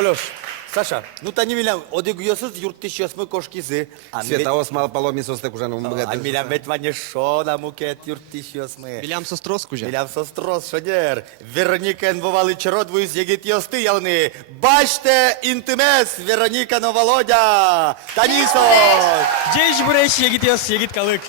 Олеш, Саша, ну та не милям, оды гуйосыз юртты шосмы кошкизы. Света осмал поломи состек уже, ну, А милям бет ване шо на мукет юртты шосмы. Білям сострос кужа. Милям сострос шодер. Вероника бывалый чародву из егит ёсты явны. Бачте интимес, Вероника но Володя. Танисов. Деш бреш егит яс, егит калык.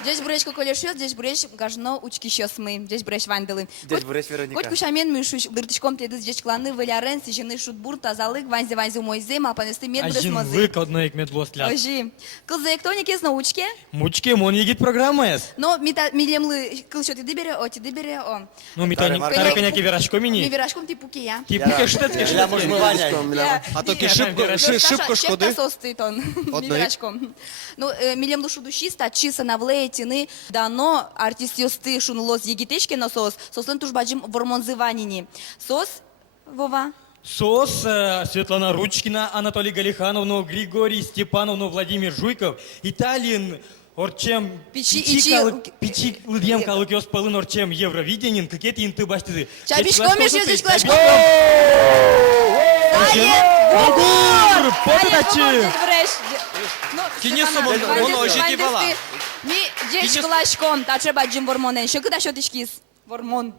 Здесь буреш коколешёс, здесь буреш гажно учки шосмы, здесь буреш вандылы. Здесь буреш Вероника. Хоть кушамен мышуш, дыртычком пледы здесь кланы, валярен, сижены шутбур, тазалык, ванзи мойзе, малпанесты мед буреш Ажин мозы. вык одной экмет блостляд. Ожи. Кылзы, кто не кез научке? Мучке мон егит программа яс. Но милемлы кылшо ти дыбере, о. Ну митани Таре, коняки верашко Не мини. верашком ти пуки я. Типу кештетке Милям уж мы Ваня. А то ки шибко шибко шкоди. Шефта состит он. Одной. Милерашком. Ну, милем душу душиста, чиса на влеетины, дано артист ёсты шунлос егитешке на сос, сослен тужбаджим вормонзыванини. Сос, Вова? Сос Светлана Ручкина, Анатолий Галихановну, Григорий Степановну, Владимир Жуйков, Италин, Орчем, Пичи, Лыдьем Калыкёс Пылын, Орчем, Евровиденин, какие-то инты баштизы. Чабишком ешезич клашком. Огур! Попитачи! Кинес собой, он ожи кивала. Ми деш клашком, та треба джим вормонен. Що куда що тишкис? Вормон.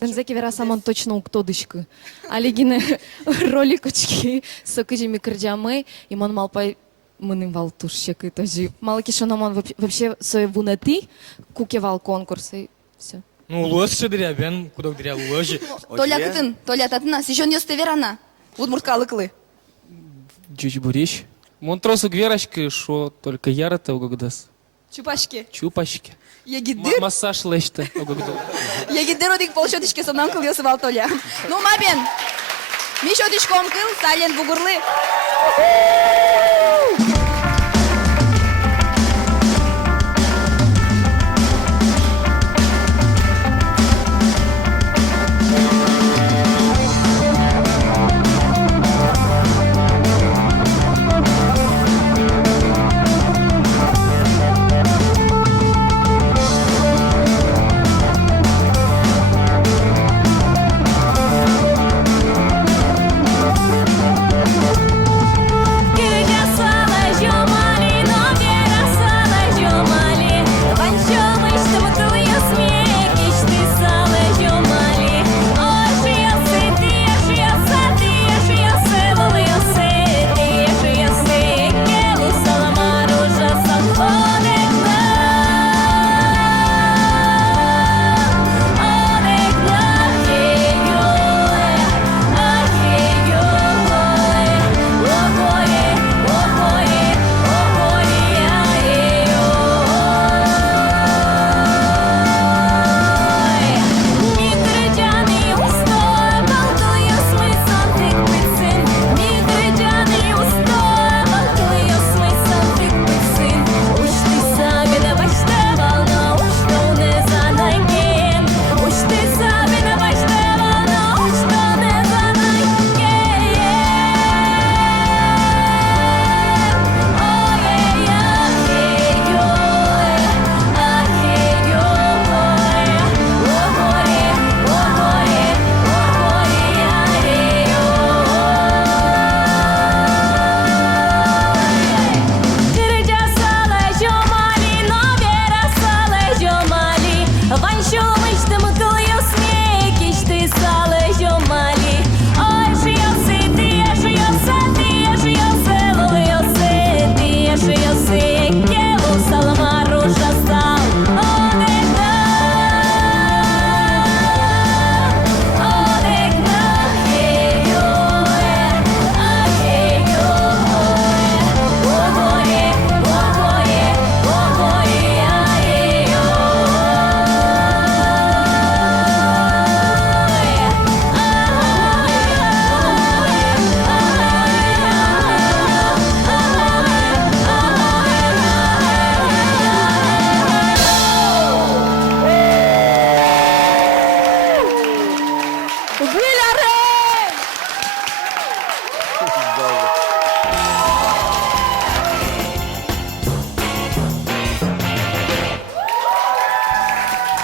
Бензеки верасамон точно уктодышкы. Алигины роликочки сокыжими кырджамы, и мон малпай мыным валтушек и тоже. Малки шономон вообще свой вунеты, кукевал конкурсы, все. Ну, лос шедря, бен, кудок дря ложи. Толя кытын, толя татына, сижон ёсты верана. Удмуртка лыклы. Чуть бурищ. Монтросу гверочки, шо только ярата угагдас. Чупашки. Чупашки. Егидыр. Массаж лечта угагду. Егидыр одик полшотышки сонан кыл ёсывал толя. Ну, мабен. Ми шотышком кыл, сален бугурлы.